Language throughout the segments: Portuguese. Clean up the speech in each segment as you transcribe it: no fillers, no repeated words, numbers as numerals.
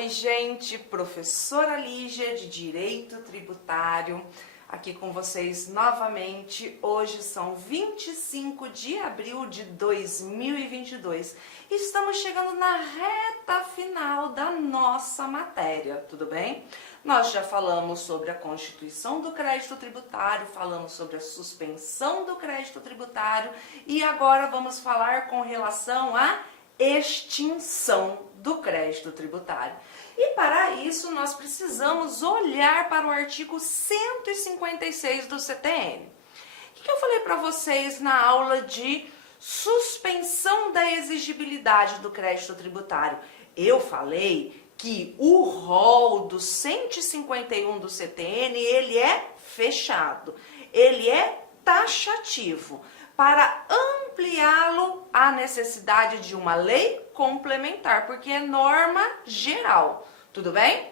Oi, gente, professora Lígia de Direito Tributário, aqui com vocês novamente. Hoje são 25 de abril de 2022 e estamos chegando na reta final da nossa matéria, tudo bem? Nós já falamos sobre a constituição do crédito tributário, falamos sobre a suspensão do crédito tributário e agora vamos falar com relação à extinção do crédito tributário. E para isso nós precisamos olhar para o artigo 156 do CTN. O que eu falei para vocês na aula de suspensão da exigibilidade do crédito tributário? Eu falei que o rol do 151 do CTN, ele é fechado, ele é taxativo. Para ampliá-lo, há necessidade de uma lei complementar, porque é norma geral, tudo bem?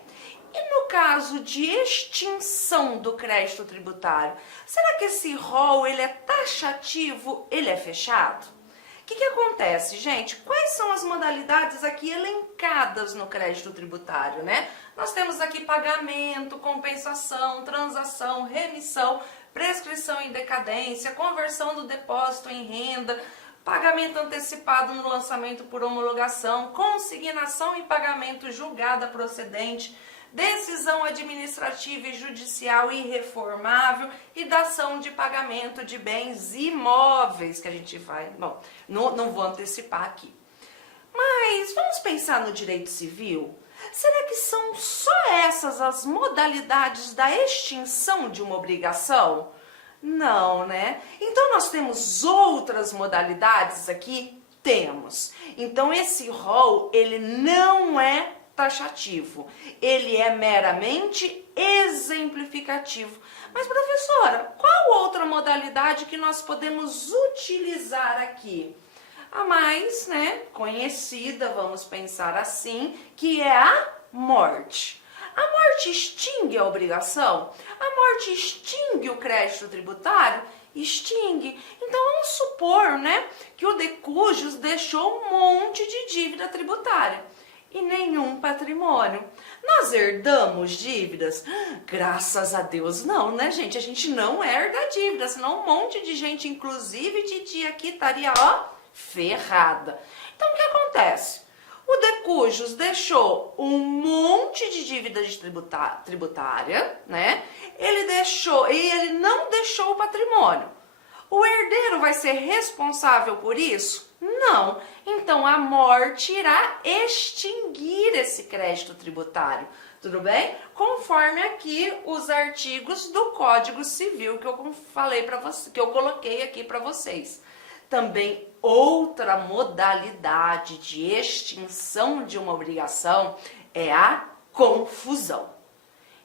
E no caso de extinção do crédito tributário, será que esse rol ele é taxativo, ele é fechado? O que acontece, gente? Quais são as modalidades aqui elencadas no crédito tributário, né? Nós temos aqui pagamento, compensação, transação, remissão, prescrição em decadência, conversão do depósito em renda, pagamento antecipado no lançamento por homologação, consignação e pagamento julgada procedente, decisão administrativa e judicial irreformável e dação de pagamento de bens imóveis, que a gente vai... Bom, não vou antecipar aqui. Mas vamos pensar no direito civil? Será que são só essas as modalidades da extinção de uma obrigação? Não, né? Então nós temos outras modalidades aqui? Temos. Então esse rol, ele não é taxativo, ele é meramente exemplificativo. Mas professora, qual outra modalidade que nós podemos utilizar aqui? A mais, né, conhecida, vamos pensar assim, que é a morte. A morte extingue a obrigação? A morte extingue o crédito tributário? Extingue. Então vamos supor, né, que o de cujos deixou um monte de dívida tributária e nenhum patrimônio. Nós herdamos dívidas? Graças a Deus não, né, gente? A gente não herda dívida, senão um monte de gente, inclusive Titi aqui, estaria, ó, ferrada. Então, o que acontece? O de cujos deixou um monte de dívida tributária, né? Ele não deixou o patrimônio. O herdeiro vai ser responsável por isso? Não. Então, a morte irá extinguir esse crédito tributário. Tudo bem? Conforme aqui os artigos do Código Civil que eu falei para você, que eu coloquei aqui para vocês. Também outra modalidade de extinção de uma obrigação é a confusão.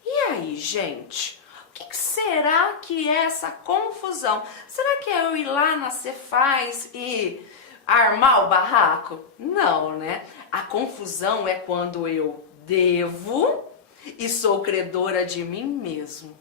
E aí, gente, o que será que é essa confusão? Será que é eu ir lá na Cefaz e armar o barraco? Não, né? A confusão é quando eu devo e sou credora de mim mesmo.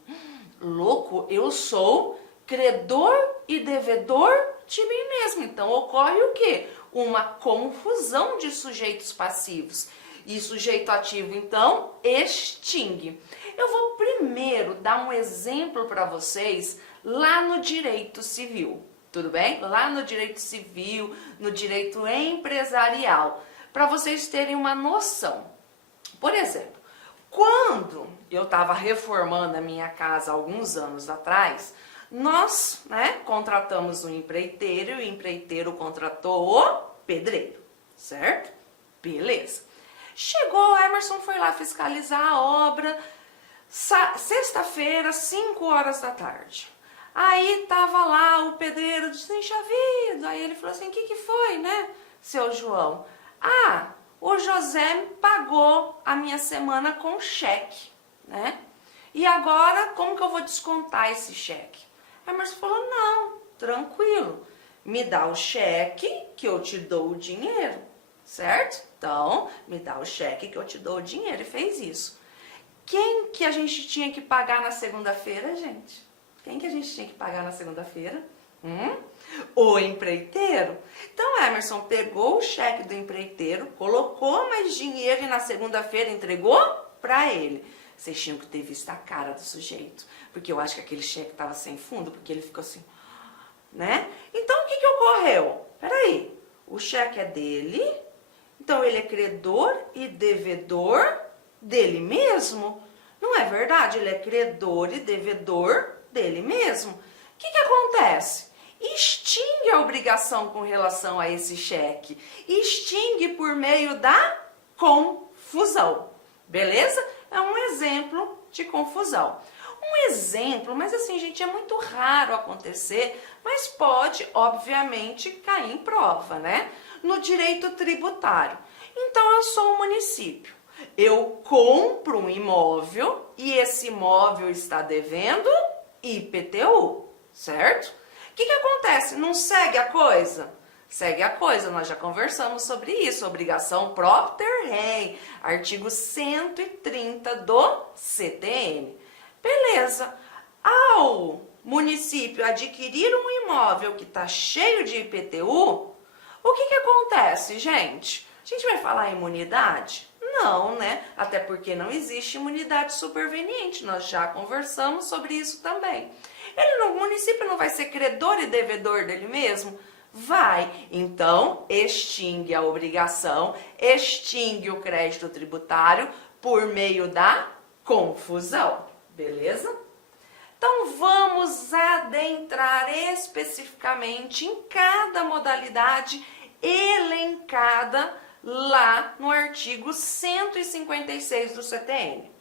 Louco, eu sou credor e devedor de mim mesmo. Então, ocorre o quê? Uma confusão de sujeitos passivos. E sujeito ativo, então, extingue. Eu vou primeiro dar um exemplo para vocês lá no direito civil. Tudo bem? Lá no direito civil, no direito empresarial. Para vocês terem uma noção. Por exemplo, quando eu estava reformando a minha casa alguns anos atrás, nós, né, contratamos um empreiteiro e o empreiteiro contratou o pedreiro, certo? Beleza. Chegou, Emerson foi lá fiscalizar a obra, sexta-feira, 5 horas da tarde. Aí tava lá o pedreiro desenchavido, aí ele falou assim, o que foi, né, seu João? Ah, o José me pagou a minha semana com cheque, né? E agora, como que eu vou descontar esse cheque? A Emerson falou, não, tranquilo, me dá o cheque que eu te dou o dinheiro, certo? Então, me dá o cheque que eu te dou o dinheiro, e fez isso. Quem que a gente tinha que pagar na segunda-feira, gente? Quem que a gente tinha que pagar na segunda-feira? O empreiteiro. Então, Emerson pegou o cheque do empreiteiro, colocou mais dinheiro e na segunda-feira entregou para ele. Vocês tinham que ter visto a cara do sujeito, porque eu acho que aquele cheque estava sem fundo, porque ele ficou assim, né? Então, o que ocorreu? Peraí, o cheque é dele, então ele é credor e devedor dele mesmo? Não é verdade? Ele é credor e devedor dele mesmo. O que acontece? Extingue a obrigação com relação a esse cheque. Extingue por meio da confusão. Beleza? É um exemplo de confusão. Um exemplo, mas assim, gente, é muito raro acontecer, mas pode, obviamente, cair em prova, né? No direito tributário. Então, eu sou um município. Eu compro um imóvel e esse imóvel está devendo IPTU, certo? O que acontece? Não segue a coisa? Segue a coisa, nós já conversamos sobre isso, obrigação propter rem, artigo 130 do CTN. Beleza, ao município adquirir um imóvel que está cheio de IPTU, o que acontece, gente? A gente vai falar em imunidade? Não, né? Até porque não existe imunidade superveniente, nós já conversamos sobre isso também. O município não vai ser credor e devedor dele mesmo? Vai. Então, extingue a obrigação, extingue o crédito tributário por meio da confusão. Beleza? Então, vamos adentrar especificamente em cada modalidade elencada lá no artigo 156 do CTN.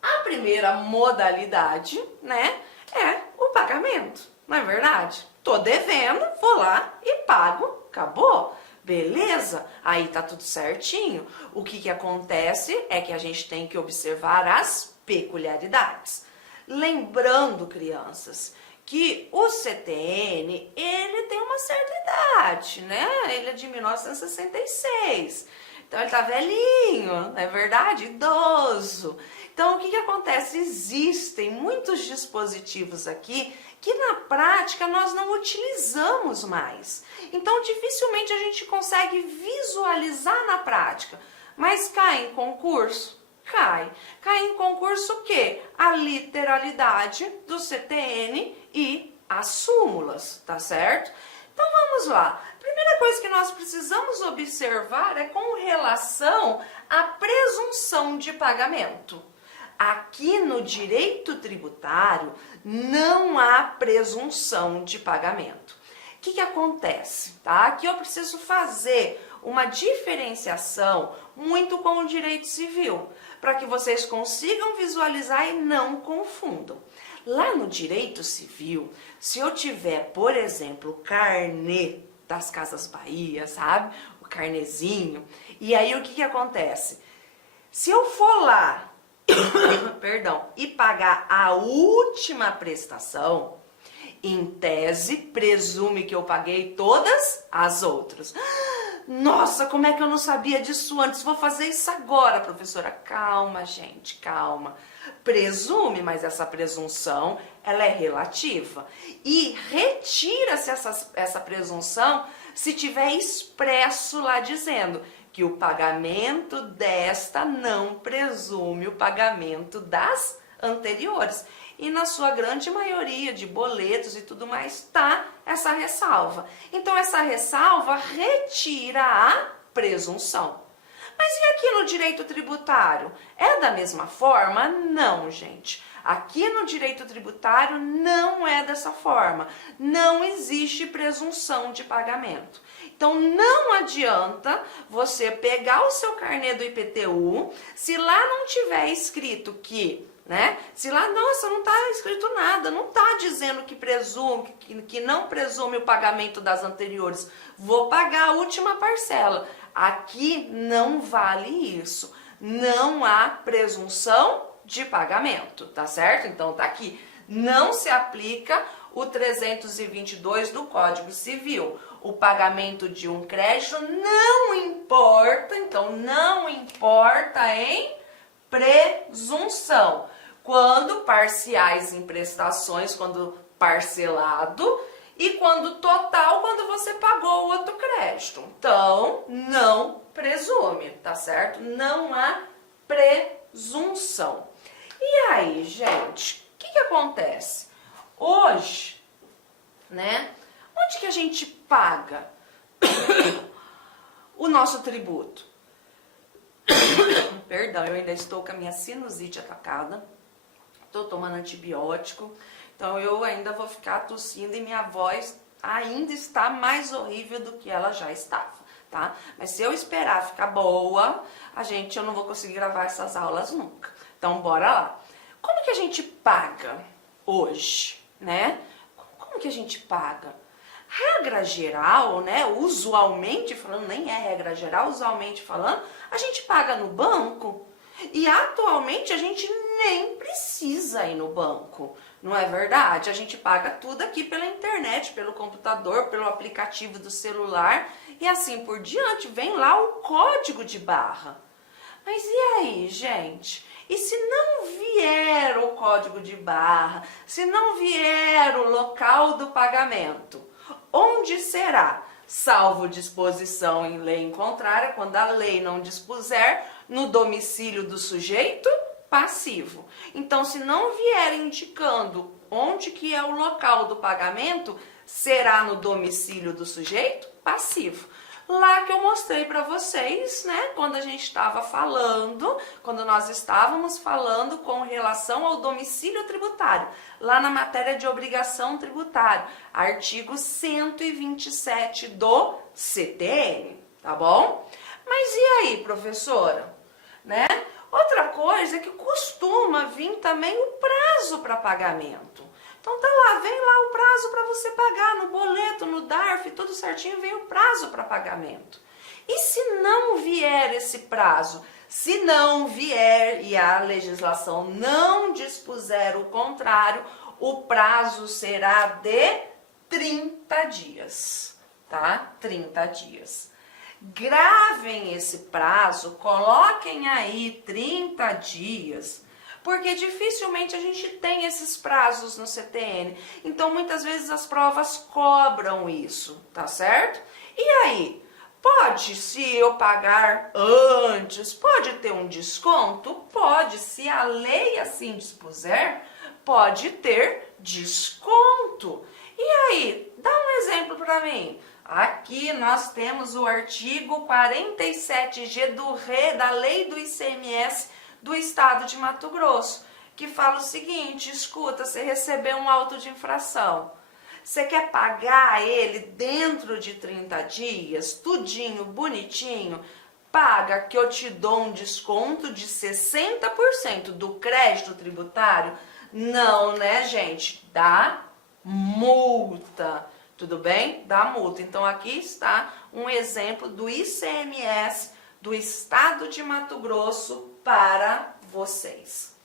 A primeira modalidade, né, é o pagamento, não é verdade? Tô devendo, vou lá e pago, acabou. Beleza? Aí tá tudo certinho. O que acontece é que a gente tem que observar as peculiaridades. Lembrando, crianças, que o CTN, ele tem uma certa idade, né? Ele é de 1966. Então, ele tá velhinho, não é verdade? Idoso. Então, o que acontece? Existem muitos dispositivos aqui que, na prática, nós não utilizamos mais. Então, dificilmente a gente consegue visualizar na prática. Mas cai em concurso? Cai. Cai em concurso o quê? A literalidade do CTN e as súmulas, tá certo? Então, vamos lá. Primeira coisa que nós precisamos observar é com relação à presunção de pagamento. Aqui no direito tributário não há presunção de pagamento. O que acontece? Tá? Aqui eu preciso fazer uma diferenciação muito com o direito civil, para que vocês consigam visualizar e não confundam. Lá no direito civil, se eu tiver, por exemplo, o carnê das Casas Bahia, sabe? O carnezinho. E aí o que acontece? Se eu for lá, perdão, e pagar a última prestação, em tese, presume que eu paguei todas as outras. Nossa, como é que eu não sabia disso antes? Vou fazer isso agora, professora. Calma, gente, calma. Presume, mas essa presunção, ela é relativa. E retira-se essa presunção se tiver expresso lá dizendo que o pagamento desta não presume o pagamento das anteriores. E na sua grande maioria de boletos e tudo mais, tá essa ressalva. Então, essa ressalva retira a presunção. Mas e aqui no direito tributário? É da mesma forma? Não, gente. Aqui no direito tributário não é dessa forma. Não existe presunção de pagamento. Então, não adianta você pegar o seu carnê do IPTU, se lá não tiver escrito que, né? Se lá, nossa, não está escrito nada, não está dizendo que presume, que não presume o pagamento das anteriores, vou pagar a última parcela. Aqui não vale isso. Não há presunção de pagamento, tá certo? Então, tá aqui. Não se aplica o 322 do Código Civil. O pagamento de um crédito não importa, então não importa em presunção. Quando parciais em prestações, quando parcelado, e quando total, quando você pagou o outro crédito. Então, não presume, tá certo? Não há presunção. E aí, gente, o que acontece? Hoje, né, onde que a gente paga o nosso tributo? Perdão, eu ainda estou com a minha sinusite atacada, estou tomando antibiótico, então eu ainda vou ficar tossindo e minha voz ainda está mais horrível do que ela já estava, tá? Mas se eu esperar ficar boa, eu não vou conseguir gravar essas aulas nunca. Então, bora lá. Como que a gente paga hoje, né? Como que a gente paga? Regra geral, né? Usualmente falando, nem é regra geral, usualmente falando, a gente paga no banco. E atualmente a gente nem precisa ir no banco, não é verdade? A gente paga tudo aqui pela internet, pelo computador, pelo aplicativo do celular e assim por diante. Vem lá o código de barra. Mas e aí, gente? E se não vier o código de barra, se não vier o local do pagamento, onde será? Salvo disposição em lei em contrária, quando a lei não dispuser, no domicílio do sujeito passivo. Então, se não vier indicando onde que é o local do pagamento, será no domicílio do sujeito passivo. Lá que eu mostrei para vocês, né, quando nós estávamos falando com relação ao domicílio tributário, lá na matéria de obrigação tributária, artigo 127 do CTN, tá bom? Mas e aí, professora, né? Outra coisa é que costuma vir também o prazo para pagamento. Então tá lá, vem lá o prazo para você pagar no boleto, no DARF, tudo certinho, vem o prazo para pagamento. E se não vier esse prazo? Se não vier e a legislação não dispuser o contrário, o prazo será de 30 dias, tá? 30 dias. Gravem esse prazo, coloquem aí 30 dias, porque dificilmente a gente tem esses prazos no CTN. Então, muitas vezes as provas cobram isso, tá certo? E aí, pode, se eu pagar antes, pode ter um desconto? Pode, se a lei assim dispuser, pode ter desconto. E aí, dá um exemplo para mim. Aqui nós temos o artigo 47G da lei do ICMS do estado de Mato Grosso, que fala o seguinte: escuta, você recebeu um auto de infração, você quer pagar ele dentro de 30 dias, tudinho, bonitinho, paga que eu te dou um desconto de 60% do crédito tributário? Não, né, gente? Dá multa, tudo bem? Dá multa. Então, aqui está um exemplo do ICMS do estado de Mato Grosso para vocês.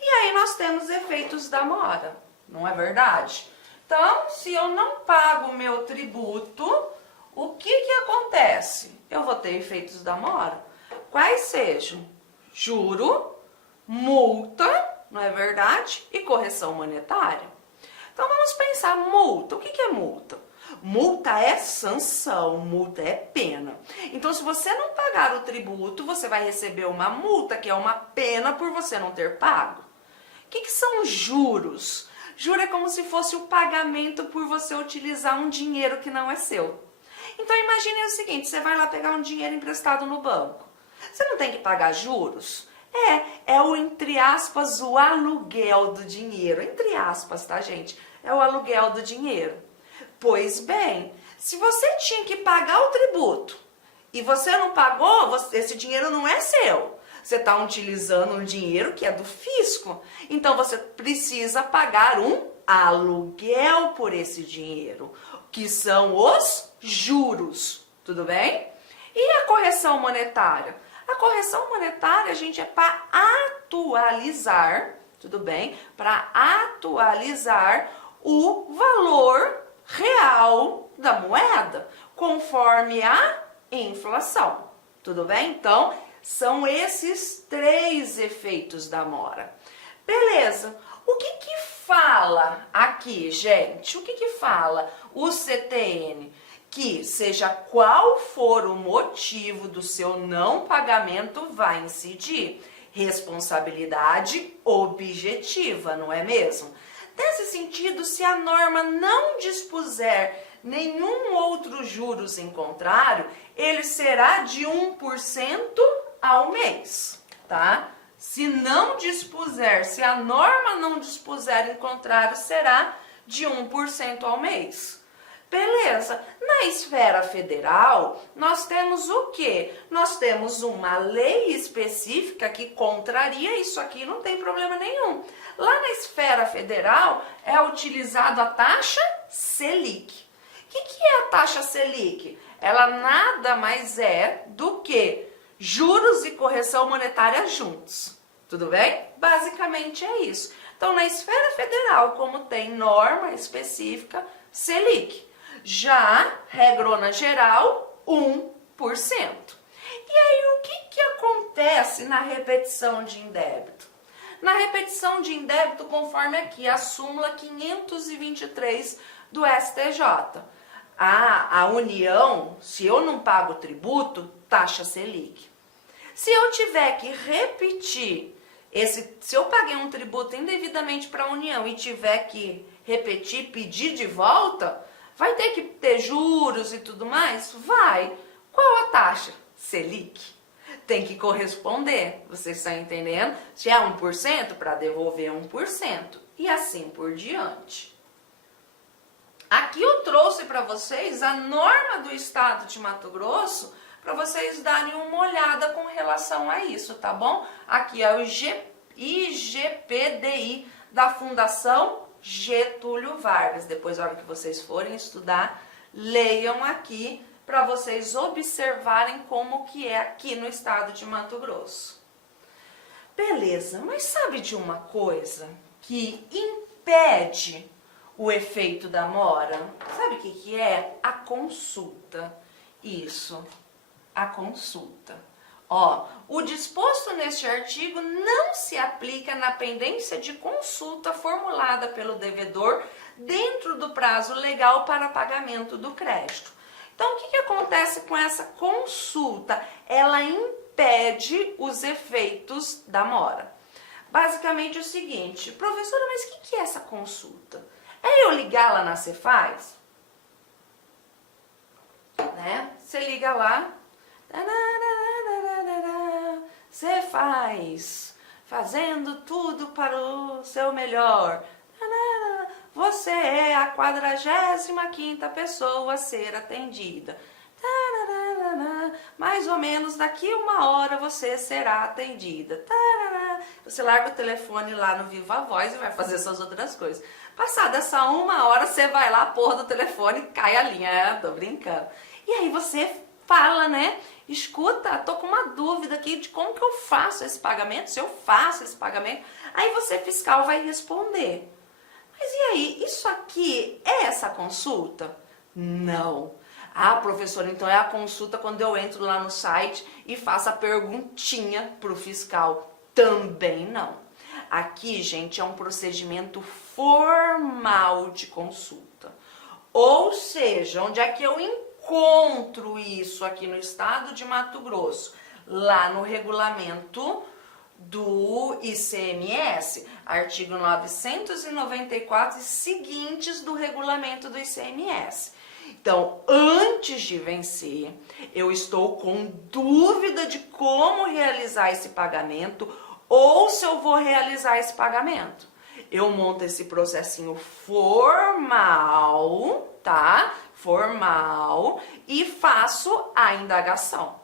E aí nós temos efeitos da mora, não é verdade? Então, se eu não pago o meu tributo, o que acontece? Eu vou ter efeitos da mora. Quais sejam? Juro, multa, não é verdade? E correção monetária. Então, vamos pensar, multa. O que é multa? Multa é sanção, multa é pena. Então, se você não pagar o tributo, você vai receber uma multa, que é uma pena por você não ter pago. O que são juros? Juro é como se fosse o pagamento por você utilizar um dinheiro que não é seu. Então, imagine o seguinte, você vai lá pegar um dinheiro emprestado no banco. Você não tem que pagar juros? É o, entre aspas, o aluguel do dinheiro. Entre aspas, tá, gente? É o aluguel do dinheiro. Pois bem, se você tinha que pagar o tributo e você não pagou, esse dinheiro não é seu. Você está utilizando um dinheiro que é do fisco. Então, você precisa pagar um aluguel por esse dinheiro, que são os juros. Tudo bem? E a correção monetária? A correção monetária, gente, é para atualizar, tudo bem? Para atualizar o valor real da moeda, conforme a inflação. Tudo bem? Então, são esses 3 efeitos da mora. Beleza. O que fala aqui, gente? O que que fala o CTN? Que seja qual for o motivo do seu não pagamento, vai incidir responsabilidade objetiva, não é mesmo? Nesse sentido, se a norma não dispuser nenhum outro juros em contrário, ele será de 1% ao mês, tá? Se não dispuser, se a norma não dispuser em contrário, será de 1% ao mês. Beleza. Na esfera federal, nós temos o quê? Nós temos uma lei específica que contraria isso aqui, não tem problema nenhum. Lá na esfera federal é utilizada a taxa Selic. O que é a taxa Selic? Ela nada mais é do que juros e correção monetária juntos. Tudo bem? Basicamente é isso. Então, na esfera federal, como tem norma específica, Selic. Já, regrona geral, 1%. E aí, o que acontece na repetição de indébito? Na repetição de indébito, conforme aqui a súmula 523 do STJ. A União, se eu não pago tributo, taxa Selic. Se eu tiver que repetir, se eu paguei um tributo indevidamente para a União e tiver que repetir, pedir de volta, vai ter que ter juros e tudo mais? Vai. Qual a taxa? Selic. Tem que corresponder, vocês estão entendendo? Se é 1%, para devolver 1%. E assim por diante. Aqui eu trouxe para vocês a norma do estado de Mato Grosso, para vocês darem uma olhada com relação a isso, tá bom? Aqui é o IGPDI da Fundação Getúlio Vargas. Depois, na hora que vocês forem estudar, leiam aqui para vocês observarem como que é aqui no estado de Mato Grosso. Beleza, mas sabe de uma coisa que impede o efeito da mora? Sabe o que é? A consulta. Isso, a consulta. Ó, o disposto neste artigo não se aplica na pendência de consulta formulada pelo devedor dentro do prazo legal para pagamento do crédito. Então, o que acontece com essa consulta? Ela impede os efeitos da mora. Basicamente o seguinte, professora, mas o que é essa consulta? É eu ligar lá na Cefaz? Né? Você liga lá, Cefaz, fazendo tudo para o seu melhor. Você é a 45ª pessoa a ser atendida. Mais ou menos daqui 1 hora você será atendida. Você larga o telefone lá no Viva Voz e vai fazer suas outras coisas. Passada essa 1 hora, você vai lá, porra do telefone, cai a linha. Tô brincando. E aí você fala, né? Escuta, tô com uma dúvida aqui de como que eu faço esse pagamento, se eu faço esse pagamento. Aí você, fiscal, vai responder. Mas e aí, isso aqui é essa consulta? Não. Ah, professora, então é a consulta quando eu entro lá no site e faço a perguntinha pro fiscal. Também não. Aqui, gente, é um procedimento formal de consulta. Ou seja, onde é que eu encontro isso aqui no estado de Mato Grosso? Lá no regulamento do ICMS, artigo 994 e seguintes do regulamento do ICMS. Então, antes de vencer, eu estou com dúvida de como realizar esse pagamento ou se eu vou realizar esse pagamento. Eu monto esse processinho formal, tá? Formal, e faço a indagação.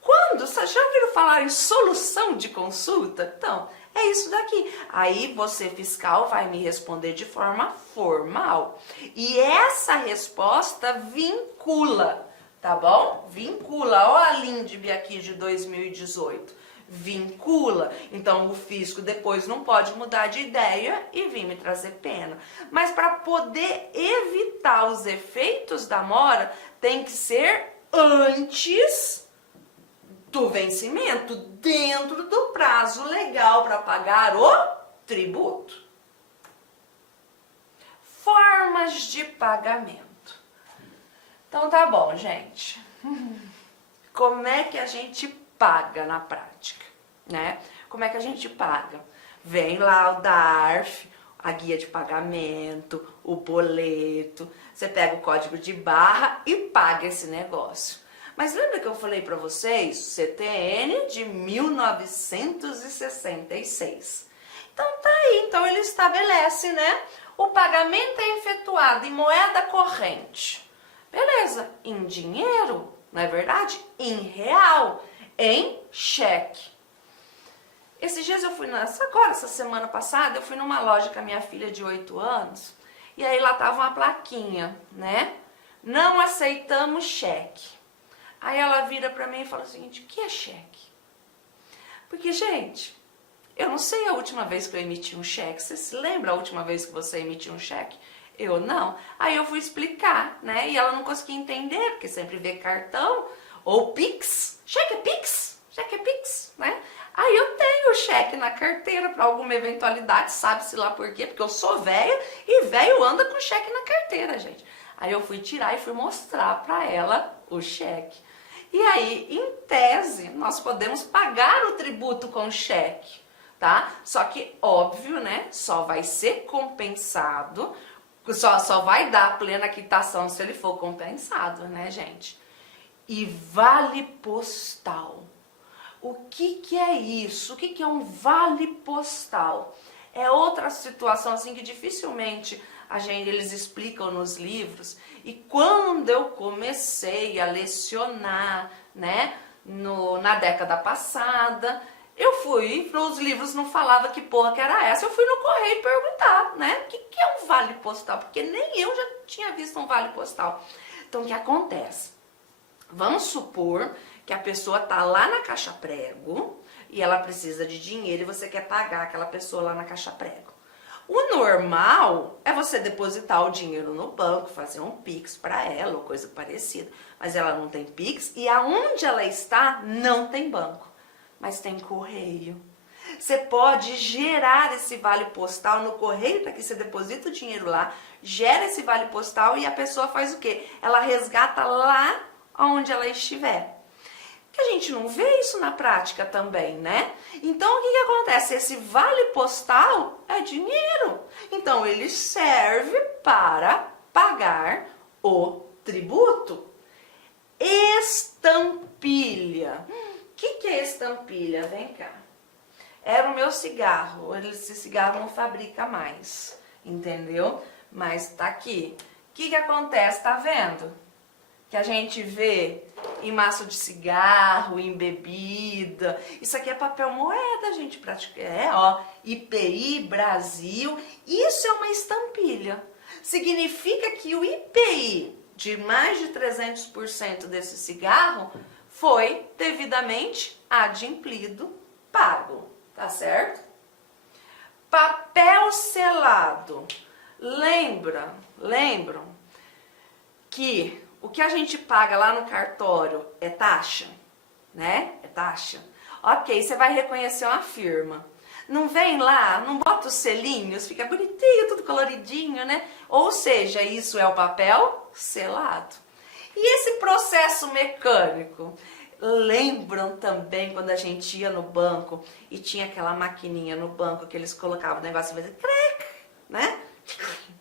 Quando, vocês já ouviram falar em solução de consulta? Então, é isso daqui. Aí você, fiscal, vai me responder de forma formal. E essa resposta vincula, tá bom? Vincula. Olha a LINDB aqui de 2018. Vincula. Então, o fisco depois não pode mudar de ideia e vir me trazer pena. Mas para poder evitar os efeitos da mora, tem que ser antes do vencimento, dentro do prazo legal para pagar o tributo. formas de pagamento. Então tá bom, gente. Como é que a gente paga na prática, né? Como é que a gente paga? Vem lá o DARF, a guia de pagamento, o boleto, você pega o código de barra e paga esse negócio. Mas lembra que eu falei para vocês, CTN de 1966. Então tá aí, então ele estabelece, né? O pagamento é efetuado em moeda corrente. Beleza, em dinheiro, não é verdade? Em real, em cheque. Esses dias eu fui, essa semana passada, eu fui numa loja com a minha filha de 8 anos, e aí lá tava uma plaquinha, né? Não aceitamos cheque. Aí ela vira pra mim e fala o seguinte, o que é cheque? Porque, gente, eu não sei a última vez que eu emiti um cheque. Você se lembra a última vez que você emitiu um cheque? Eu não. Aí eu fui explicar, né? E ela não conseguia entender, porque sempre vê cartão ou Pix. Cheque é Pix? Cheque é Pix, né? Aí eu tenho o cheque na carteira para alguma eventualidade, sabe-se lá por quê? Porque eu sou velha e velho anda com cheque na carteira, gente. Aí eu fui tirar e fui mostrar para ela o cheque. E aí, em tese, nós podemos pagar o tributo com cheque, tá? Só que, óbvio, né? Só vai ser compensado, só vai dar plena quitação se ele for compensado, né, gente? E vale postal. O que é isso? O que é um vale postal? É outra situação assim que dificilmente eles explicam nos livros. E quando eu comecei a lecionar, né, na década passada, eu fui, os livros não falavam que porra que era essa, eu fui no correio perguntar, né, o que é um vale postal? Porque nem eu já tinha visto um vale postal. Então, o que acontece? Vamos supor que a pessoa tá lá na caixa prego e ela precisa de dinheiro e você quer pagar aquela pessoa lá na caixa prego. O normal é você depositar o dinheiro no banco, fazer um Pix para ela ou coisa parecida. Mas ela não tem Pix e aonde ela está não tem banco, mas tem correio. Você pode gerar esse vale postal no correio para que você deposita o dinheiro lá, gera esse vale postal e a pessoa faz o quê? Ela resgata lá onde ela estiver. Que a gente não vê isso na prática também, né? Então, o que acontece? Esse vale postal é dinheiro. Então, ele serve para pagar o tributo. Estampilha. O que é estampilha? Vem cá. Era o meu cigarro. Esse cigarro não fabrica mais, entendeu? Mas tá aqui. O que acontece? Tá vendo? Que a gente vê em maço de cigarro, em bebida. Isso aqui é papel moeda, gente. Ó, IPI Brasil. Isso é uma estampilha. Significa que o IPI de mais de 300% desse cigarro foi devidamente adimplido, pago. Tá certo? Papel selado. Lembram que o que a gente paga lá no cartório é taxa, né? É taxa. Ok, você vai reconhecer uma firma. Não vem lá, não bota os selinhos, fica bonitinho, tudo coloridinho, né? Ou seja, isso é o papel selado. E esse processo mecânico? Lembram também quando a gente ia no banco e tinha aquela maquininha no banco que eles colocavam o negócio e fazia crec, né?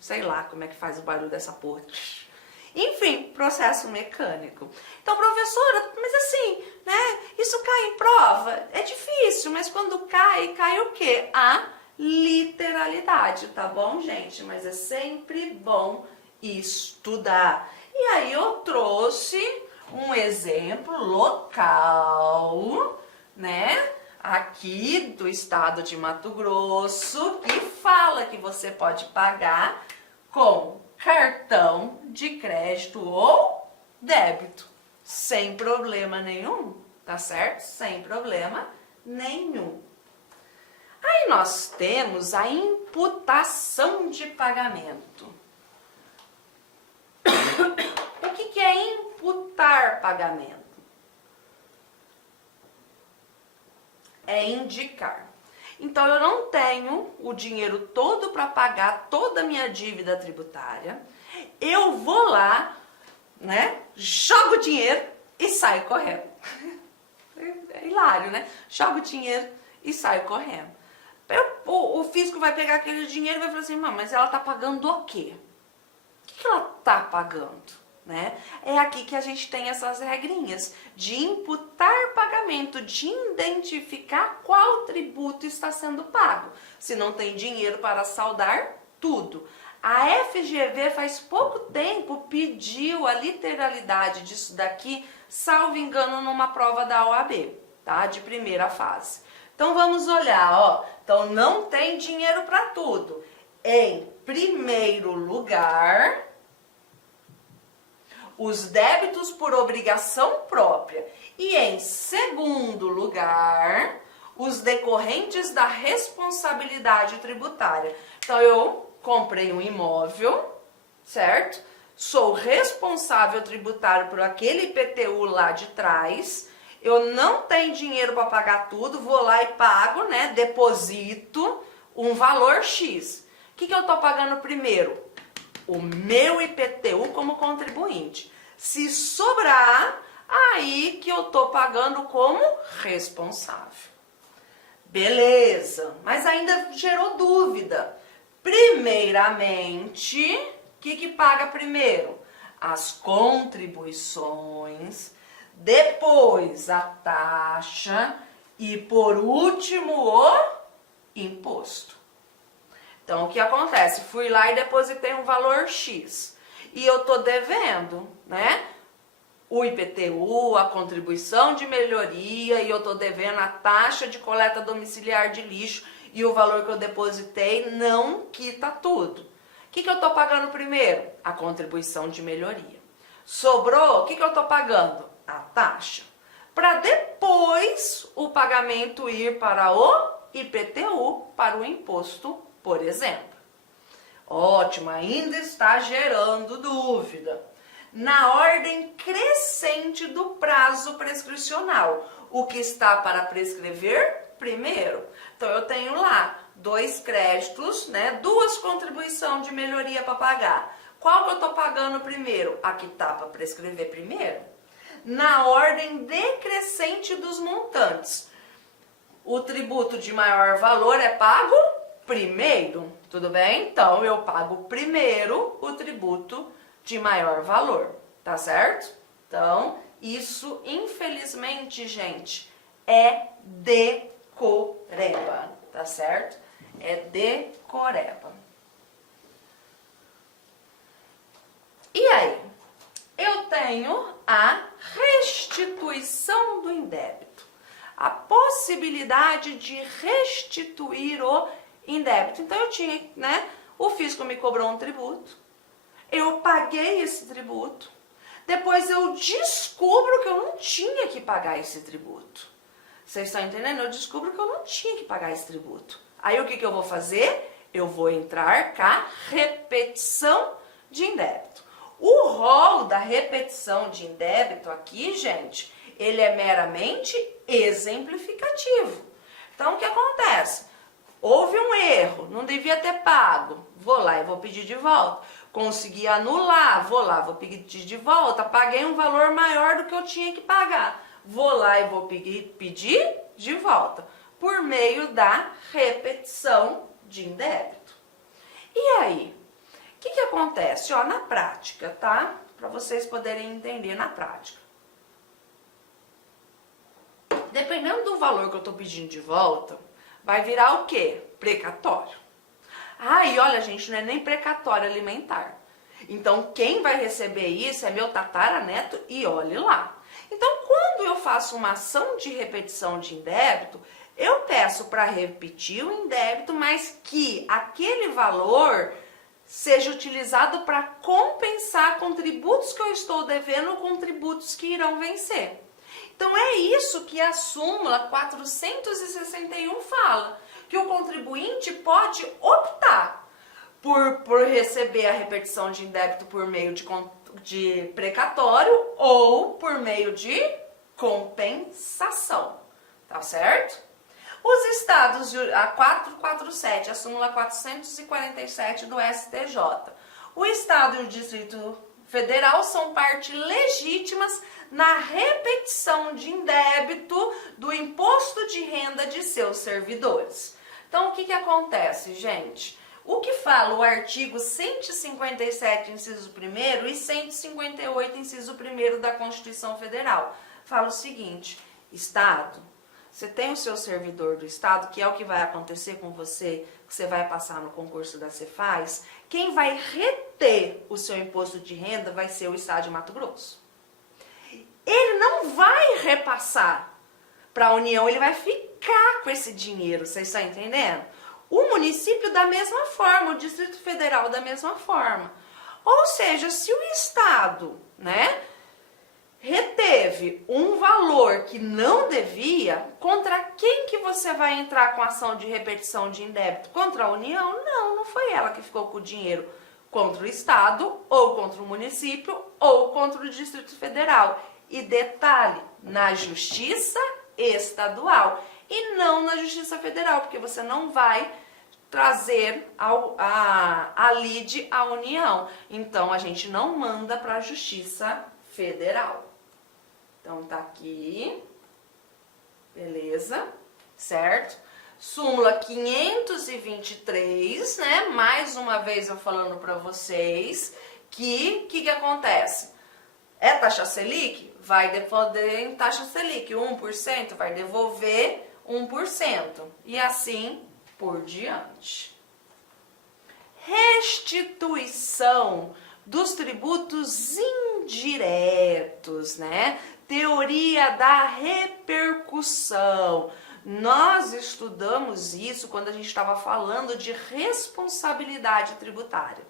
Sei lá como é que faz o barulho dessa porra. Enfim, processo mecânico. Então, professora, mas assim, né, isso cai em prova? É difícil, mas quando cai o quê? A literalidade, tá bom, gente? Mas é sempre bom estudar. E aí eu trouxe um exemplo local, né, aqui do estado de Mato Grosso, que fala que você pode pagar com cartão de crédito ou débito, sem problema nenhum, tá certo? Sem problema nenhum. Aí nós temos a imputação de pagamento. O que é imputar pagamento? É indicar. Então eu não tenho o dinheiro todo para pagar toda a minha dívida tributária. Eu vou lá, né, jogo o dinheiro e saio correndo. É hilário, né? Jogo o dinheiro e saio correndo. O fisco vai pegar aquele dinheiro e vai falar assim, mas ela tá pagando o quê? O que ela tá pagando? Né? É aqui que a gente tem essas regrinhas de imputar pagamento, de identificar qual tributo está sendo pago. Se não tem dinheiro para saldar, tudo. A FGV faz pouco tempo pediu a literalidade disso daqui, salvo engano, numa prova da OAB, tá? De primeira fase. Então vamos olhar, ó. Então não tem dinheiro para tudo. Em primeiro lugar, os débitos por obrigação própria. E em segundo lugar, os decorrentes da responsabilidade tributária. Então eu comprei um imóvel, certo? Sou responsável tributário por aquele IPTU lá de trás. Eu não tenho dinheiro para pagar tudo, vou lá e pago, né? Deposito um valor X. O que eu estou pagando primeiro? O meu IPTU como contribuinte. Se sobrar, aí que eu estou pagando como responsável. Beleza, mas ainda gerou dúvida. Primeiramente, o que paga primeiro? As contribuições, depois a taxa e por último o imposto. Então, o que acontece? Fui lá e depositei um valor X e eu tô devendo, né? O IPTU, a contribuição de melhoria e eu tô devendo a taxa de coleta domiciliar de lixo e o valor que eu depositei não quita tudo. O que eu tô pagando primeiro? A contribuição de melhoria. Sobrou, o que eu tô pagando? A taxa. Para depois o pagamento ir para o IPTU, para o imposto, por exemplo. Ótimo, ainda está gerando dúvida. Na ordem crescente do prazo prescricional, o que está para prescrever primeiro. Então eu tenho lá 2 créditos, né, 2 contribuições de melhoria para pagar. Qual que eu estou pagando primeiro? A que está para prescrever primeiro. Na ordem decrescente dos montantes. O tributo de maior valor é pago primeiro, tudo bem? Então, eu pago primeiro o tributo de maior valor, tá certo? Então, isso, infelizmente, gente, é decoreba, tá certo? É decoreba. E aí? Eu tenho a restituição do indébito. A possibilidade de restituir o indébito. Então, eu tinha, né? O fisco me cobrou um tributo. Eu paguei esse tributo. Depois eu descubro que eu não tinha que pagar esse tributo. Vocês estão entendendo? Eu descubro que eu não tinha que pagar esse tributo. Aí o que eu vou fazer? Eu vou entrar com a repetição de indébito. O rol da repetição de indébito aqui, gente, ele é meramente exemplificativo. Então, o que acontece? Houve um erro, não devia ter pago. Vou lá e vou pedir de volta. Consegui anular, vou lá, vou pedir de volta. Paguei um valor maior do que eu tinha que pagar. Vou lá e vou pedir de volta. Por meio da repetição de indébito. E aí? O que acontece? Ó, na prática, tá? Para vocês poderem entender na prática. Dependendo do valor que eu estou pedindo de volta, vai virar o quê? Precatório. Ah, e olha, gente, não é nem precatório alimentar. Então, quem vai receber isso é meu tataraneto e olhe lá. Então, quando eu faço uma ação de repetição de indébito, eu peço para repetir o indébito, mas que aquele valor seja utilizado para compensar contributos que eu estou devendo com tributos que irão vencer. Então, é isso que a súmula 461 fala, que o contribuinte pode optar por receber a repetição de indébito por meio de precatório ou por meio de compensação, tá certo? Os estados, a 447, a súmula 447 do STJ. O Estado e o Distrito Federal são partes legítimas na repetição de indébito do imposto de renda de seus servidores. Então, o que acontece, gente? O que fala o artigo 157, inciso 1º e 158, inciso 1º da Constituição Federal? Fala o seguinte: Estado, você tem o seu servidor do Estado, que é o que vai acontecer com você, que você vai passar no concurso da Cefaz. Quem vai reter o seu imposto de renda vai ser o Estado de Mato Grosso. Ele não vai repassar para a União, ele vai ficar com esse dinheiro, vocês estão entendendo? O município da mesma forma, o Distrito Federal da mesma forma. Ou seja, se o Estado, né, reteve um valor que não devia, contra quem que você vai entrar com ação de repetição de indébito? Contra a União? Não, não foi ela que ficou com o dinheiro. Contra o Estado, ou contra o município, ou contra o Distrito Federal. E detalhe, na Justiça Estadual e não na Justiça Federal, porque você não vai trazer a lide à União. Então, a gente não manda para a Justiça Federal. Então, tá aqui, beleza, certo? Súmula 523, né? Mais uma vez eu falando para vocês que acontece? É taxa Selic? Vai devolver em taxa Selic 1%, vai devolver 1%. E assim por diante. Restituição dos tributos indiretos, né? Teoria da repercussão. Nós estudamos isso quando a gente estava falando de responsabilidade tributária,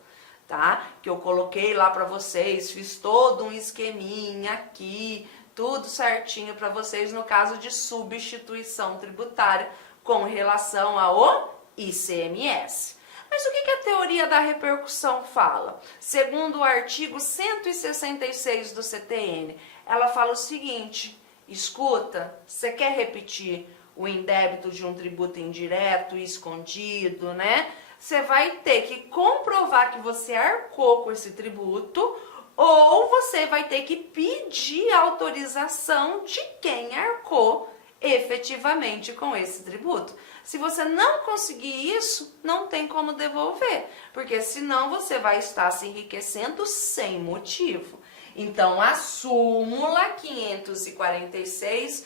tá? Que eu coloquei lá para vocês, fiz todo um esqueminha aqui, tudo certinho para vocês no caso de substituição tributária com relação ao ICMS. Mas o que a teoria da repercussão fala? Segundo o artigo 166 do CTN, ela fala o seguinte: escuta, você quer repetir o indébito de um tributo indireto e escondido, né? Você vai ter que comprovar que você arcou com esse tributo, ou você vai ter que pedir autorização de quem arcou efetivamente com esse tributo. Se você não conseguir isso, não tem como devolver, porque senão você vai estar se enriquecendo sem motivo. Então, a súmula 546, o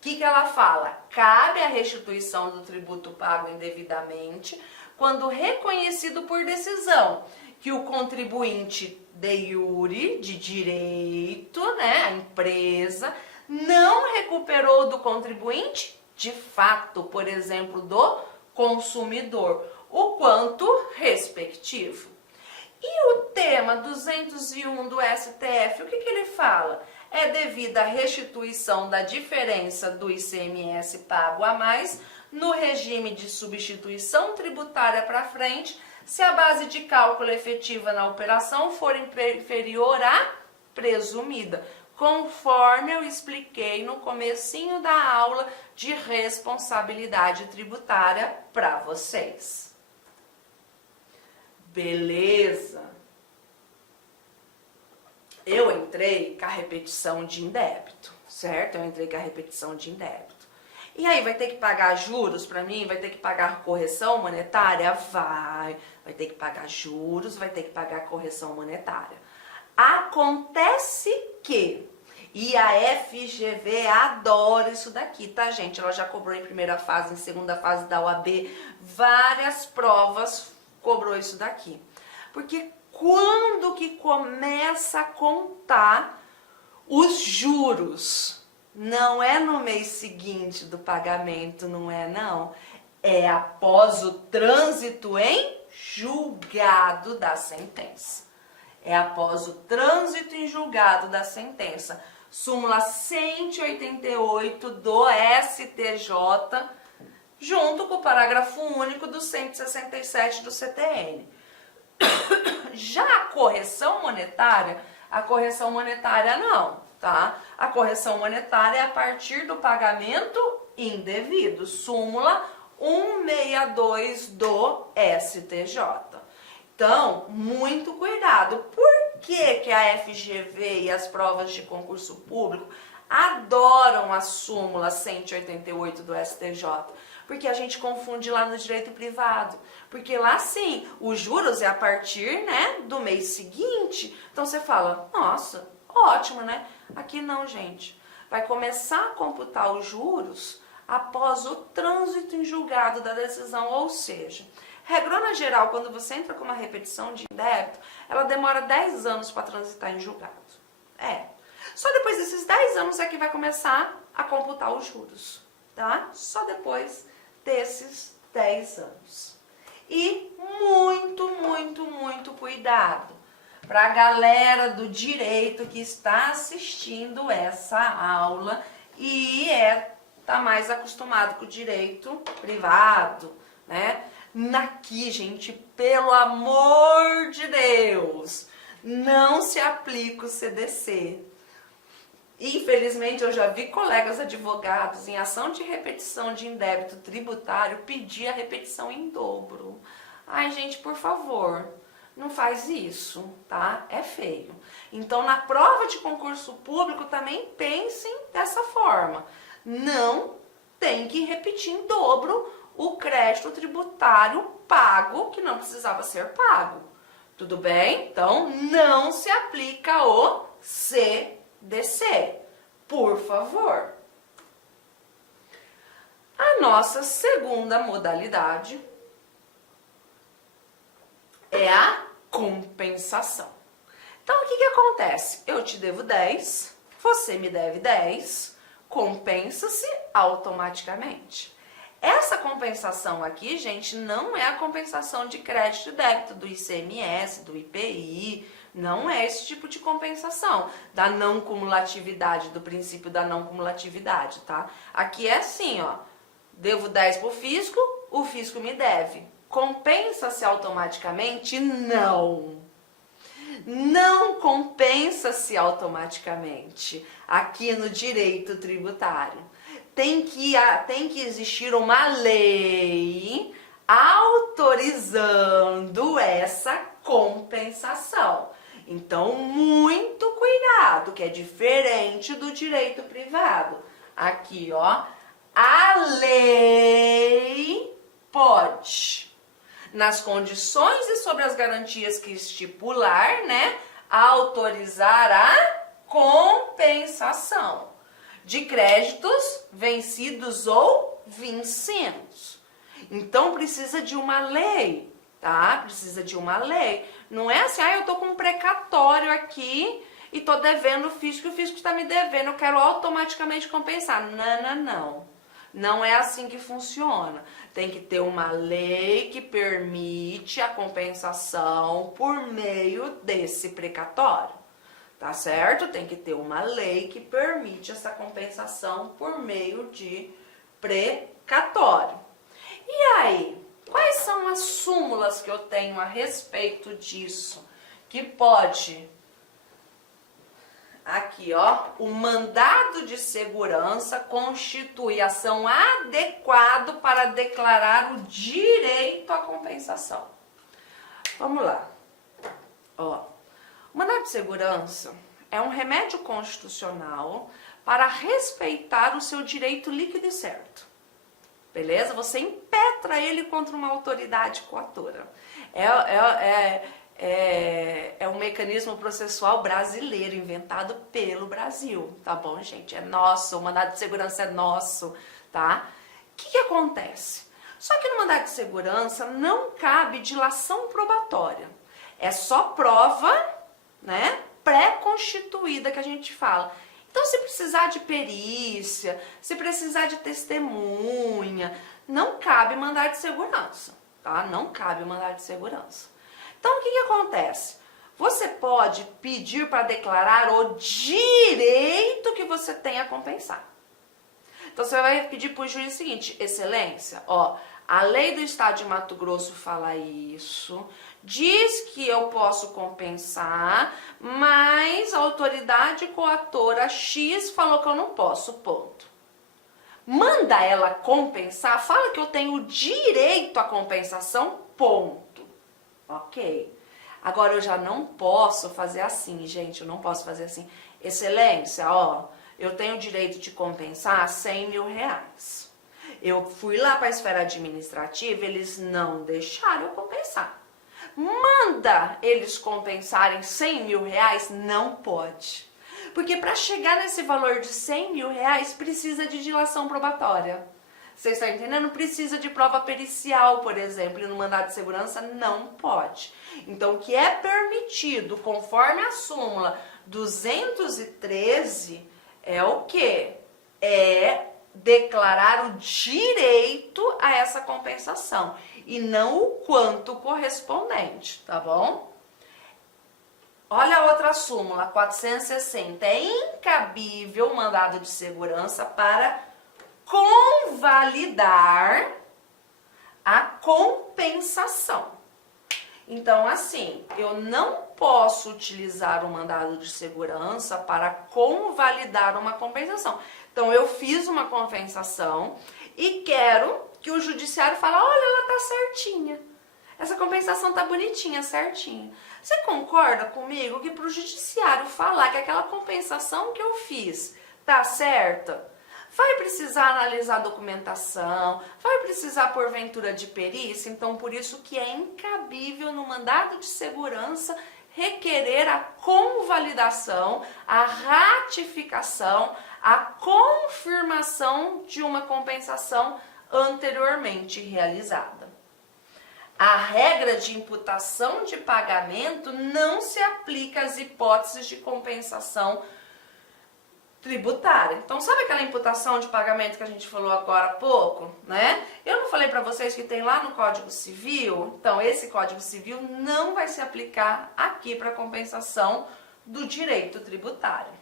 que ela fala? Cabe a restituição do tributo pago indevidamente quando reconhecido por decisão que o contribuinte de iure, de direito, né, a empresa, não recuperou do contribuinte de fato, por exemplo, do consumidor, o quanto respectivo. E o tema 201 do STF, o que ele fala? É devida a restituição da diferença do ICMS pago a mais no regime de substituição tributária para frente, se a base de cálculo efetiva na operação for inferior à presumida, conforme eu expliquei no comecinho da aula de responsabilidade tributária para vocês. Beleza? Eu entrei com a repetição de indébito, certo? Eu entrei com a repetição de indébito. E aí, vai ter que pagar juros para mim? Vai ter que pagar correção monetária? Vai ter que pagar juros, vai ter que pagar correção monetária. Acontece que, e a FGV adora isso daqui, tá, gente? Ela já cobrou em primeira fase, em segunda fase da OAB, várias provas cobrou isso daqui. Porque quando que começa a contar os juros? Não é no mês seguinte do pagamento, não é não. É após o trânsito em julgado da sentença. É após o trânsito em julgado da sentença. Súmula 188 do STJ, junto com o parágrafo único do 167 do CTN. Já a correção monetária não, tá? A correção monetária é a partir do pagamento indevido. Súmula 162 do STJ. Então, muito cuidado. Por que a FGV e as provas de concurso público adoram a súmula 188 do STJ? Porque a gente confunde lá no direito privado. Porque lá sim, os juros é a partir, né, do mês seguinte. Então você fala, nossa, ótimo, né? Aqui não, gente. Vai começar a computar os juros após o trânsito em julgado da decisão, ou seja, regrona geral, quando você entra com uma repetição de indébito, ela demora 10 anos para transitar em julgado. Só depois desses 10 anos é que vai começar a computar os juros, tá? Só depois desses 10 anos. E muito, muito, muito cuidado para a galera do direito que está assistindo essa aula e tá mais acostumado com o direito privado, né? Aqui, gente, pelo amor de Deus, não se aplica o CDC. Infelizmente, eu já vi colegas advogados em ação de repetição de indébito tributário pedir a repetição em dobro. Ai, gente, por favor, não faz isso, tá? É feio. Então, na prova de concurso público, também pensem dessa forma. Não tem que repetir em dobro o crédito tributário pago, que não precisava ser pago. Tudo bem? Então, não se aplica o CDC, por favor. A nossa segunda modalidade é a compensação. Então, o que acontece? Eu te devo 10, você me deve 10, compensa-se automaticamente. Essa compensação aqui, gente, não é a compensação de crédito e débito do ICMS, do IPI, não é esse tipo de compensação da não cumulatividade, do princípio da não cumulatividade, tá? Aqui é assim, ó, devo 10 pro fisco, o fisco me deve. Compensa-se automaticamente? Não. Não compensa-se automaticamente aqui no direito tributário. Tem que existir uma lei autorizando essa compensação. Então, muito cuidado, que é diferente do direito privado. Aqui, ó, a lei pode, nas condições e sobre as garantias que estipular, né, autorizar a compensação de créditos vencidos ou vencidos. Então, precisa de uma lei, tá? Precisa de uma lei. Não é assim, eu tô com um precatório aqui e tô devendo o fisco está me devendo, eu quero automaticamente compensar. Não. Não é assim que funciona. Tem que ter uma lei que permite a compensação por meio desse precatório. Tá certo? Tem que ter uma lei que permite essa compensação por meio de precatório. E aí, quais são as súmulas que eu tenho a respeito disso? Que pode, aqui ó, o mandado de segurança constitui ação adequado para declarar o direito à compensação. Vamos lá. Ó. O mandado de segurança é um remédio constitucional para respeitar o seu direito líquido e certo. Beleza? Você impetra ele contra uma autoridade coatora. É um mecanismo processual brasileiro, inventado pelo Brasil, tá bom, gente? É nosso, o mandado de segurança é nosso, tá? O que acontece? Só que no mandado de segurança não cabe dilação probatória. É só prova, né, pré-constituída que a gente fala. Então, se precisar de perícia, se precisar de testemunha, não cabe mandado de segurança, tá? Não cabe mandado de segurança. Então, o que acontece? Você pode pedir para declarar o direito que você tem a compensar. Então, você vai pedir para o juiz o seguinte: excelência, ó, a lei do estado de Mato Grosso fala isso, diz que eu posso compensar, mas a autoridade coatora X falou que eu não posso, ponto. Manda ela compensar, fala que eu tenho direito à compensação, ponto. Ok? Agora eu já não posso fazer assim, gente, eu não posso fazer assim. Excelência, ó, eu tenho direito de compensar 100 mil reais. Eu fui lá para a esfera administrativa, eles não deixaram eu compensar. Manda eles compensarem 100 mil reais? Não pode. Porque para chegar nesse valor de 100 mil reais, precisa de dilação probatória. Você está entendendo? Precisa de prova pericial, por exemplo, e no mandado de segurança não pode. Então, o que é permitido, conforme a súmula 213, é o quê? É declarar o direito a essa compensação e não o quanto correspondente, tá bom? Olha a outra súmula, 460. É incabível o mandado de segurança para convalidar a compensação. Então, assim, eu não posso utilizar o mandado de segurança para convalidar uma compensação. Então, eu fiz uma compensação e quero que o judiciário fale, olha, ela tá certinha. Essa compensação tá bonitinha, certinha. Você concorda comigo que para o judiciário falar que aquela compensação que eu fiz tá certa, vai precisar analisar a documentação, vai precisar porventura de perícia, então por isso que é incabível no mandado de segurança requerer a convalidação, a ratificação, a confirmação de uma compensação anteriormente realizada. A regra de imputação de pagamento não se aplica às hipóteses de compensação tributária. Então, sabe aquela imputação de pagamento que a gente falou agora há pouco, né? Eu não falei para vocês que tem lá no Código Civil? Então, esse Código Civil não vai se aplicar aqui para compensação do direito tributário.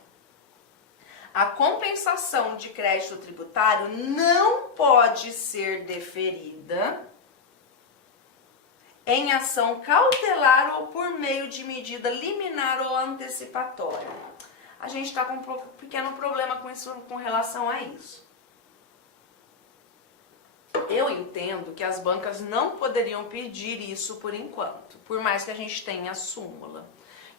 A compensação de crédito tributário não pode ser deferida em ação cautelar ou por meio de medida liminar ou antecipatória. A gente está com um pequeno problema com isso, com relação a isso. Eu entendo que as bancas não poderiam pedir isso por enquanto, por mais que a gente tenha a súmula.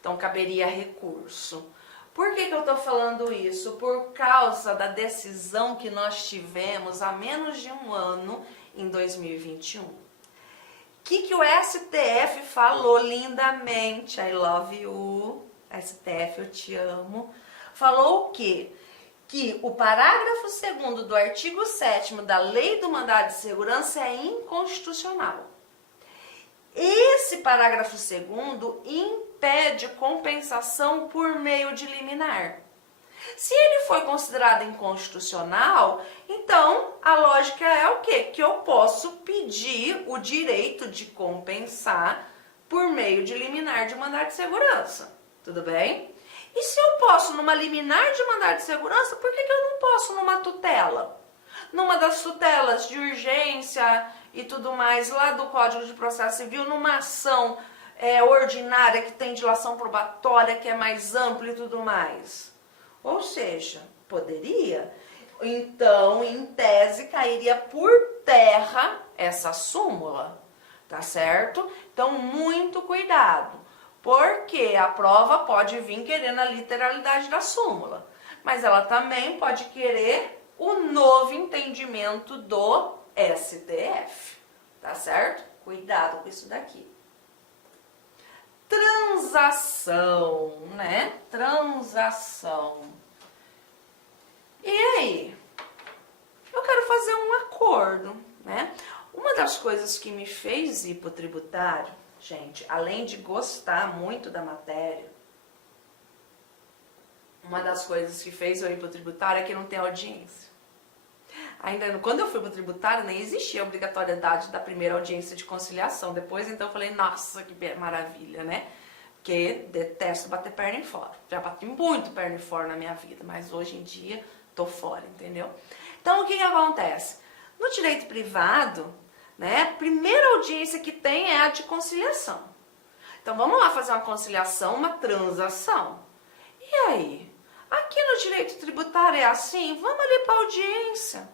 Então, caberia recurso. Por que eu estou falando isso? Por causa da decisão que nós tivemos há menos de um ano, em 2021. O que o STF falou lindamente? I love you. STF, eu te amo. Falou o quê? Que o parágrafo 2º do artigo 7º da Lei do Mandado de Segurança é inconstitucional. Esse parágrafo 2º impede compensação por meio de liminar. Se ele foi considerado inconstitucional, então a lógica é o quê? Que eu posso pedir o direito de compensar por meio de liminar de mandado de segurança. Tudo bem? E se eu posso numa liminar de mandado de segurança, por que eu não posso numa tutela? Numa das tutelas de urgência e tudo mais, lá do Código de Processo Civil, numa ação ordinária que tem dilação probatória, que é mais ampla e tudo mais. Ou seja, poderia. Então, em tese, cairia por terra essa súmula, tá certo? Então, muito cuidado, porque a prova pode vir querendo a literalidade da súmula, mas ela também pode querer o novo entendimento do STF, tá certo? Cuidado com isso daqui. Transação, né? Transação. E aí? Eu quero fazer um acordo, né? Uma das coisas que me fez ir para o tributário, gente, além de gostar muito da matéria, uma das coisas que fez eu ir para o tributário é que não tem audiência. Ainda quando eu fui para o tributário, nem existia a obrigatoriedade da primeira audiência de conciliação. Depois, então, eu falei, nossa, que maravilha, né? Porque detesto bater perna em fora. Já bati muito perna em fora na minha vida, mas hoje em dia tô fora, entendeu? Então, o que acontece? No direito privado, né, a primeira audiência que tem é a de conciliação. Então, vamos lá fazer uma conciliação, uma transação. E aí? Aqui no direito tributário é assim? Vamos ali para a audiência.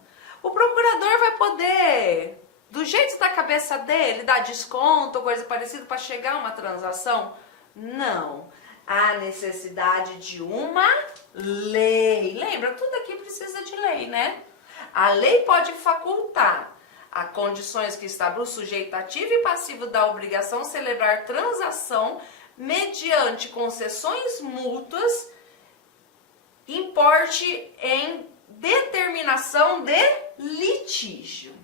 O procurador vai poder, do jeito da cabeça dele, dar desconto ou coisa parecida para chegar a uma transação? Não. Há necessidade de uma lei. Lembra, tudo aqui precisa de lei, né? A lei pode facultar a condições que está o sujeito ativo e passivo da obrigação celebrar transação mediante concessões mútuas, importe em determinação de litígio.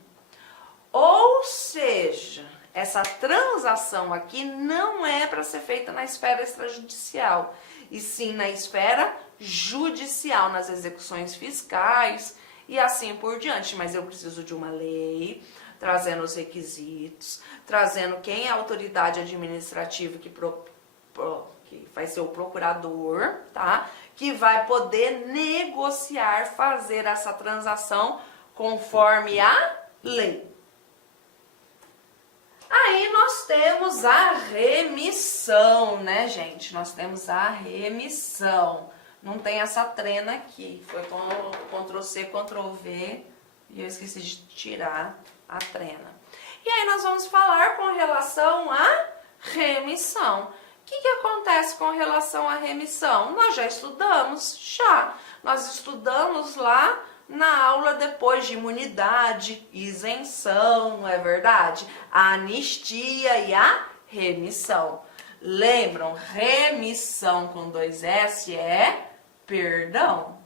Ou seja, essa transação aqui não é para ser feita na esfera extrajudicial, e sim na esfera judicial, nas execuções fiscais e assim por diante. Mas eu preciso de uma lei, trazendo os requisitos, trazendo quem é a autoridade administrativa que vai ser o procurador, tá? Que vai poder negociar, fazer essa transação conforme a lei. Aí nós temos a remissão, né, gente? Nós temos a remissão. Não tem essa trena aqui. Foi com Ctrl+C, Ctrl+V e eu esqueci de tirar a trena. E aí nós vamos falar com relação à remissão. O que acontece com relação à remissão? Nós já estudamos, Nós estudamos lá na aula depois de imunidade, isenção, não é verdade? A anistia e a remissão. Lembram? Remissão com 2 S é perdão.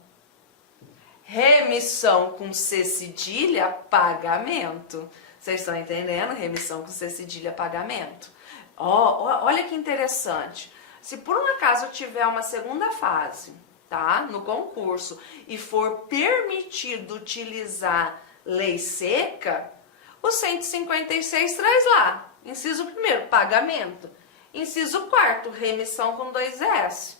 Remissão com C cedilha, pagamento. Vocês estão entendendo? Remissão com C cedilha, pagamento. Olha que interessante. Se por um acaso tiver uma segunda fase, tá, no concurso, e for permitido utilizar lei seca, o 156 traz lá, inciso 1º, pagamento. Inciso 4º, remissão com 2 S.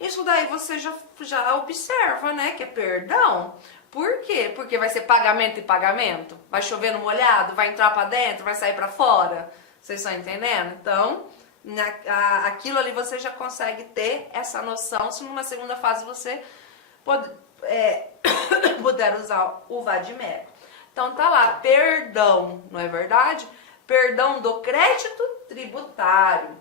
Isso daí você já observa, né, que é perdão. Por quê? Porque vai ser pagamento e pagamento. Vai chover no molhado, vai entrar para dentro, vai sair para fora. Vocês estão entendendo? Então, aquilo ali você já consegue ter essa noção, se numa segunda fase você puder usar o vadimécum. Então tá lá, perdão, não é verdade? Perdão do crédito tributário.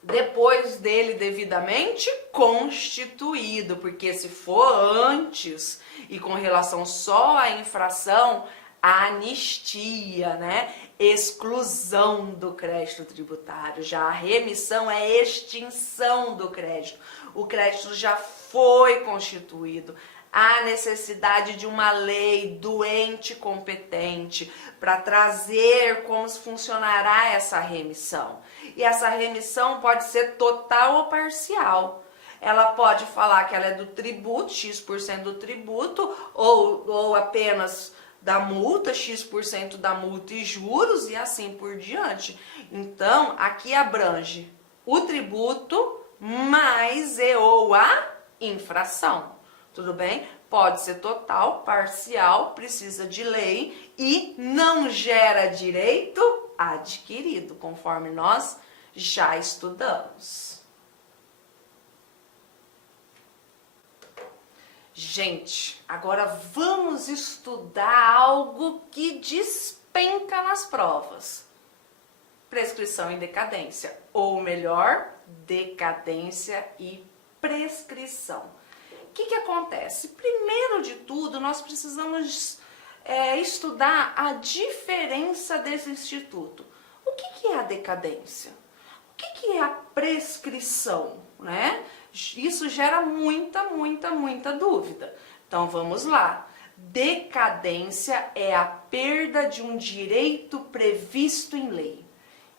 Depois dele devidamente constituído, porque se for antes e com relação só à infração, anistia, né? Exclusão do crédito tributário. Já a remissão é extinção do crédito. O crédito já foi constituído. Há necessidade de uma lei do ente competente para trazer como funcionará essa remissão. E essa remissão pode ser total ou parcial. Ela pode falar que ela é do tributo, X% do tributo, ou apenas da multa, X% da multa e juros, e assim por diante. Então, aqui abrange o tributo mais e ou a infração. Tudo bem? Pode ser total, parcial, precisa de lei e não gera direito adquirido, conforme nós já estudamos. Gente, agora vamos estudar algo que despenca nas provas. Prescrição e decadência, ou melhor, decadência e prescrição. O que acontece? Primeiro de tudo, nós precisamos estudar a diferença desse instituto. O que é a decadência? O que é a prescrição, né? Isso gera muita dúvida. Então, vamos lá. Decadência é a perda de um direito previsto em lei.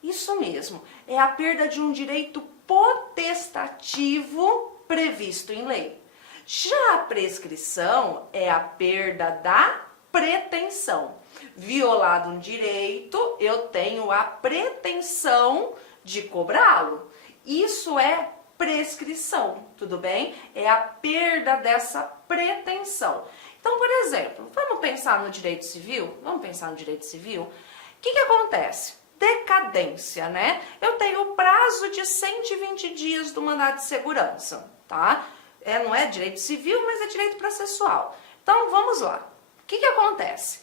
Isso mesmo, é a perda de um direito potestativo previsto em lei. Já a prescrição é a perda da pretensão. Violado um direito, eu tenho a pretensão de cobrá-lo. Isso é prescrição, tudo bem? É a perda dessa pretensão. Então, por exemplo, vamos pensar no direito civil? Vamos pensar no direito civil? O que acontece? Decadência, né? Eu tenho o prazo de 120 dias do mandado de segurança, tá? Não é direito civil, mas é direito processual. Então, vamos lá. O que acontece?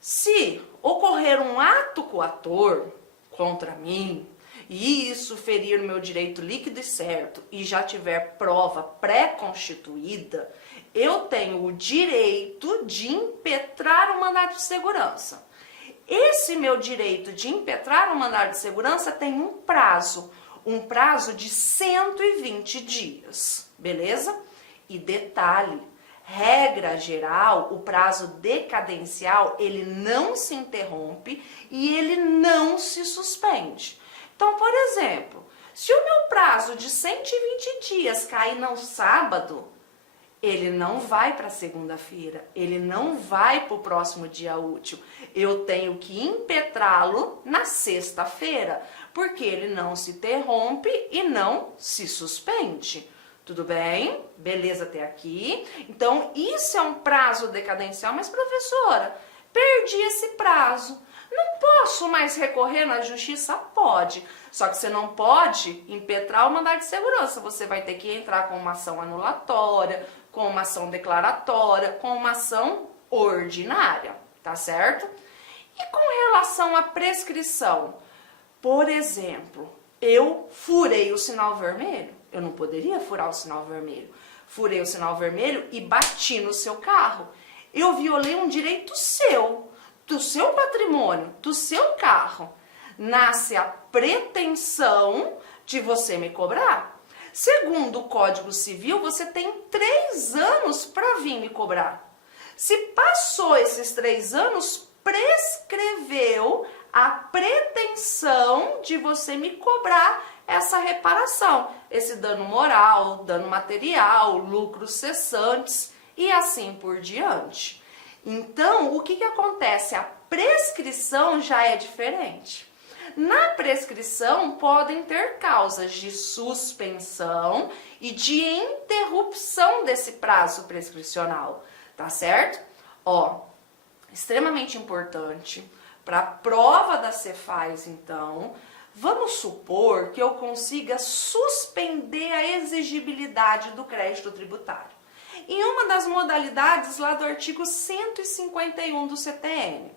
Se ocorrer um ato coator contra mim, e isso ferir meu direito líquido e certo, e já tiver prova pré-constituída, eu tenho o direito de impetrar o mandado de segurança. Esse meu direito de impetrar o mandado de segurança tem um prazo de 120 dias, beleza? E detalhe, regra geral, o prazo decadencial, ele não se interrompe e ele não se suspende. Então, por exemplo, se o meu prazo de 120 dias cair no sábado, ele não vai para segunda-feira, ele não vai para o próximo dia útil. Eu tenho que impetrá-lo na sexta-feira, porque ele não se interrompe e não se suspende. Tudo bem? Beleza até aqui? Então, isso é um prazo decadencial. Mas, professora, perdi esse prazo. Não posso mais recorrer na justiça? Pode. Só que você não pode impetrar o mandado de segurança. Você vai ter que entrar com uma ação anulatória, com uma ação declaratória, com uma ação ordinária, tá certo? E com relação à prescrição? Por exemplo, eu furei o sinal vermelho. Eu não poderia furar o sinal vermelho. Furei o sinal vermelho e bati no seu carro. Eu violei um direito seu, do seu patrimônio, do seu carro. Nasce a pretensão de você me cobrar. Segundo o Código Civil, você tem 3 anos para vir me cobrar. Se passou esses 3 anos, prescreveu a pretensão de você me cobrar essa reparação, esse dano moral, dano material, lucros cessantes e assim por diante. Então, o que acontece? A prescrição já é diferente. Na prescrição, podem ter causas de suspensão e de interrupção desse prazo prescricional, tá certo? Ó, extremamente importante, para a prova da Cefaz, então, vamos supor que eu consiga suspender a exigibilidade do crédito tributário. Em uma das modalidades lá do artigo 151 do CTN.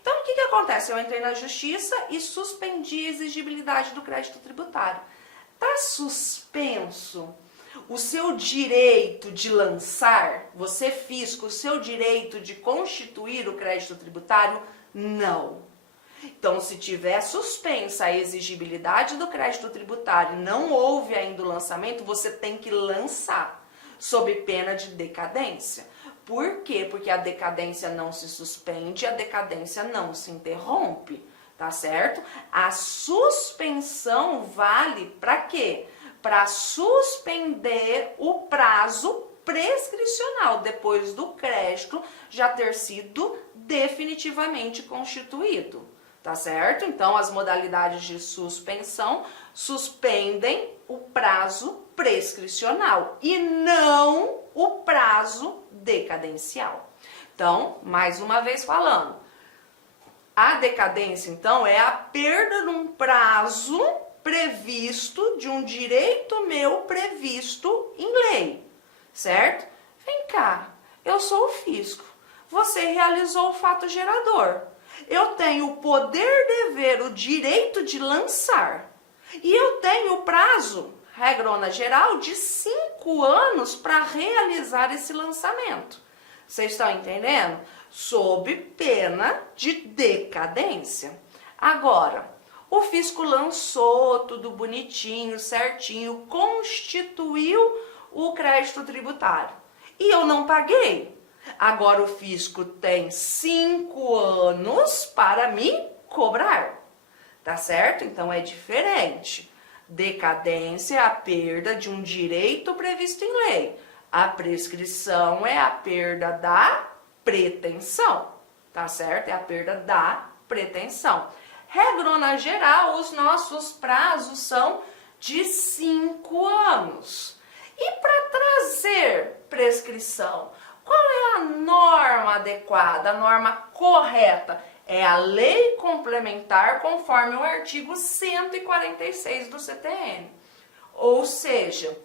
Então, o que acontece? Eu entrei na justiça e suspendi a exigibilidade do crédito tributário. Está suspenso o seu direito de lançar, você fisco, o seu direito de constituir o crédito tributário? Não. Então, se tiver suspensa a exigibilidade do crédito tributário e não houve ainda o lançamento, você tem que lançar, sob pena de decadência. Por quê? Porque a decadência não se suspende, a decadência não se interrompe, tá certo? A suspensão vale para quê? Para suspender o prazo prescricional, depois do crédito já ter sido definitivamente constituído, tá certo? Então, as modalidades de suspensão suspendem o prazo prescricional e não o prazo decadencial. Então, mais uma vez falando, a decadência, então, é a perda de um prazo previsto, de um direito meu previsto em lei, certo? Vem cá, eu sou o fisco, você realizou o fato gerador, eu tenho o poder, dever, o direito de lançar, e eu tenho o prazo, regrona geral, de 5 anos para realizar esse lançamento. Vocês estão entendendo? Sob pena de decadência. Agora, o fisco lançou tudo bonitinho, certinho, constituiu o crédito tributário. E eu não paguei. Agora o fisco tem 5 anos para me cobrar. Tá certo? Então é diferente. Decadência é a perda de um direito previsto em lei. A prescrição é a perda da pretensão. Tá certo? É a perda da pretensão. Regrona geral, os nossos prazos são de 5 anos. E para trazer prescrição, qual é a norma adequada, a norma correta? É a lei complementar conforme o artigo 146 do CTN. Ou seja,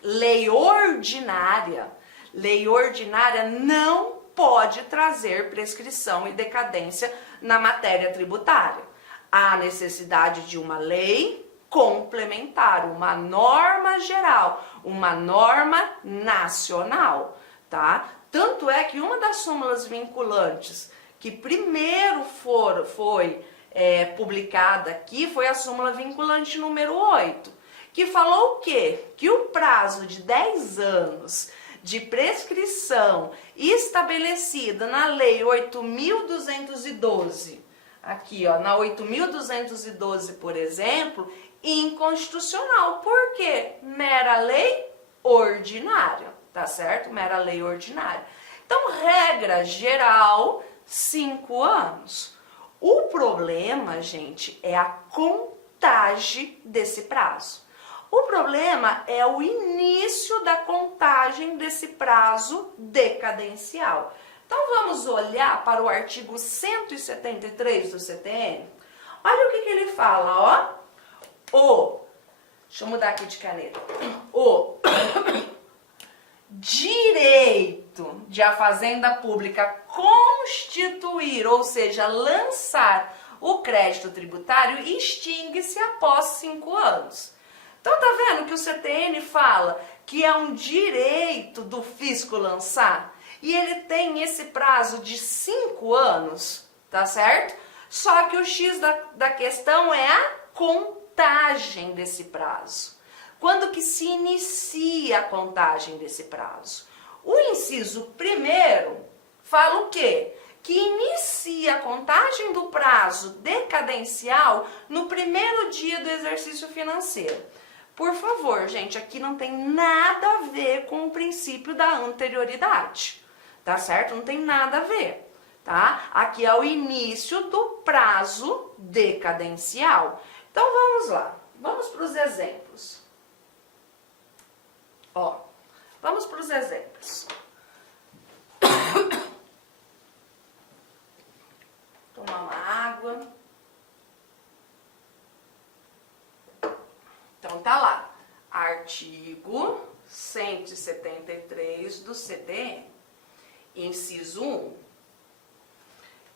lei ordinária, Lei ordinária não pode trazer prescrição e decadência na matéria tributária. Há necessidade de uma lei complementar, uma norma geral, uma norma nacional, tá? Tanto é que uma das súmulas vinculantes que primeiro foi publicada aqui foi a súmula vinculante número 8, que falou o quê? Que o prazo de 10 anos de prescrição estabelecida na Lei 8.212, aqui ó, na 8.212, por exemplo, inconstitucional. Por quê? Mera lei ordinária, tá certo? Mera lei ordinária. Então, regra geral, 5 anos. O problema, gente, é a contagem desse prazo. O problema é o início da contagem desse prazo decadencial. Então, vamos olhar para o artigo 173 do CTN. Olha o que ele fala, ó. Deixa eu mudar aqui de caneta. O direito de a Fazenda Pública constituir, ou seja, lançar o crédito tributário, extingue-se após 5 anos. Então, tá vendo que o CTN fala que é um direito do fisco lançar? E ele tem esse prazo de 5 anos, tá certo? Só que o X da questão é a contagem desse prazo. Quando que se inicia a contagem desse prazo? O inciso 1º fala o quê? Que inicia a contagem do prazo decadencial no primeiro dia do exercício financeiro. Por favor, gente, aqui não tem nada a ver com o princípio da anterioridade, tá certo? Não tem nada a ver, tá? Aqui é o início do prazo decadencial. Então, vamos lá. Vamos para os exemplos. Ó, vamos para os exemplos. Tomar uma água. Então, tá lá. Artigo 173 do CTN. Inciso 1. O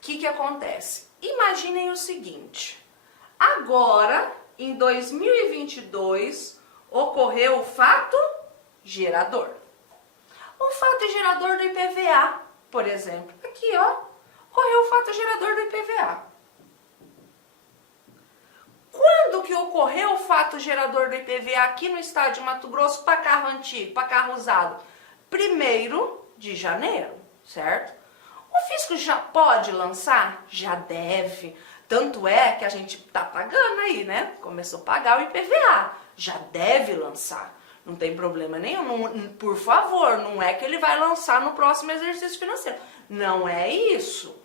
que acontece? Imaginem o seguinte. Agora, em 2022, ocorreu o fato gerador. O fato gerador do IPVA, por exemplo. Aqui, ó, ocorreu o fato gerador do IPVA. Quando que ocorreu o fato gerador do IPVA aqui no estado de Mato Grosso para carro antigo, para carro usado? 1º de janeiro, certo? O fisco já pode lançar? Já deve. Tanto é que a gente tá pagando aí, né? Começou a pagar o IPVA. Já deve lançar. Não tem problema nenhum. Por favor, não é que ele vai lançar no próximo exercício financeiro. Não é isso.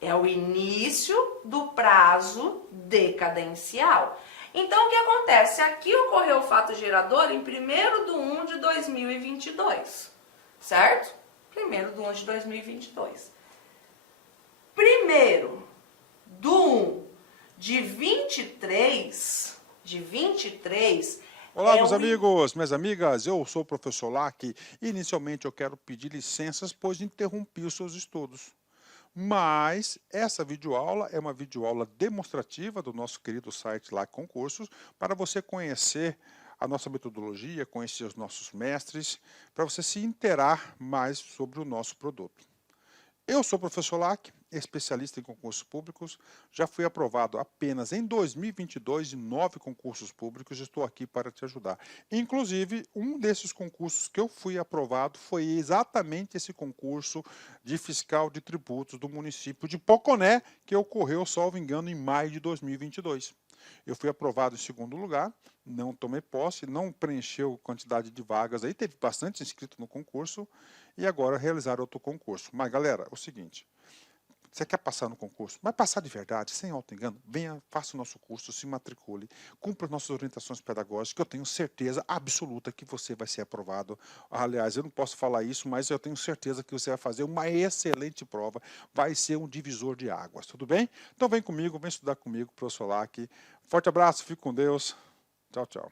É o início do prazo decadencial. Então, o que acontece? Aqui ocorreu o fato gerador em 1º de 2022, certo? 1º de 2022. 1º de 23, Olá, meus amigos, minhas amigas, eu sou o professor Lac e inicialmente eu quero pedir licenças, pois interrompi os seus estudos. Mas essa videoaula é uma videoaula demonstrativa do nosso querido site Lac Concursos, para você conhecer a nossa metodologia, conhecer os nossos mestres, para você se inteirar mais sobre o nosso produto. Eu sou o professor Lac, especialista em concursos públicos, já fui aprovado apenas em 2022 em 9 concursos públicos, estou aqui para te ajudar. Inclusive, um desses concursos que eu fui aprovado foi exatamente esse concurso de fiscal de tributos do município de Poconé, que ocorreu, salvo engano, em maio de 2022. Eu fui aprovado em 2º lugar, não tomei posse, não preencheu quantidade de vagas, aí teve bastante inscrito no concurso, e agora realizar outro concurso. Mas, galera, é o seguinte, você quer passar no concurso, mas passar de verdade, sem auto-engano, venha, faça o nosso curso, se matricule, cumpra as nossas orientações pedagógicas, que eu tenho certeza absoluta que você vai ser aprovado. Aliás, eu não posso falar isso, mas eu tenho certeza que você vai fazer uma excelente prova, vai ser um divisor de águas, tudo bem? Então vem comigo, vem estudar comigo, professor Lac. Forte abraço, fique com Deus. Tchau, tchau.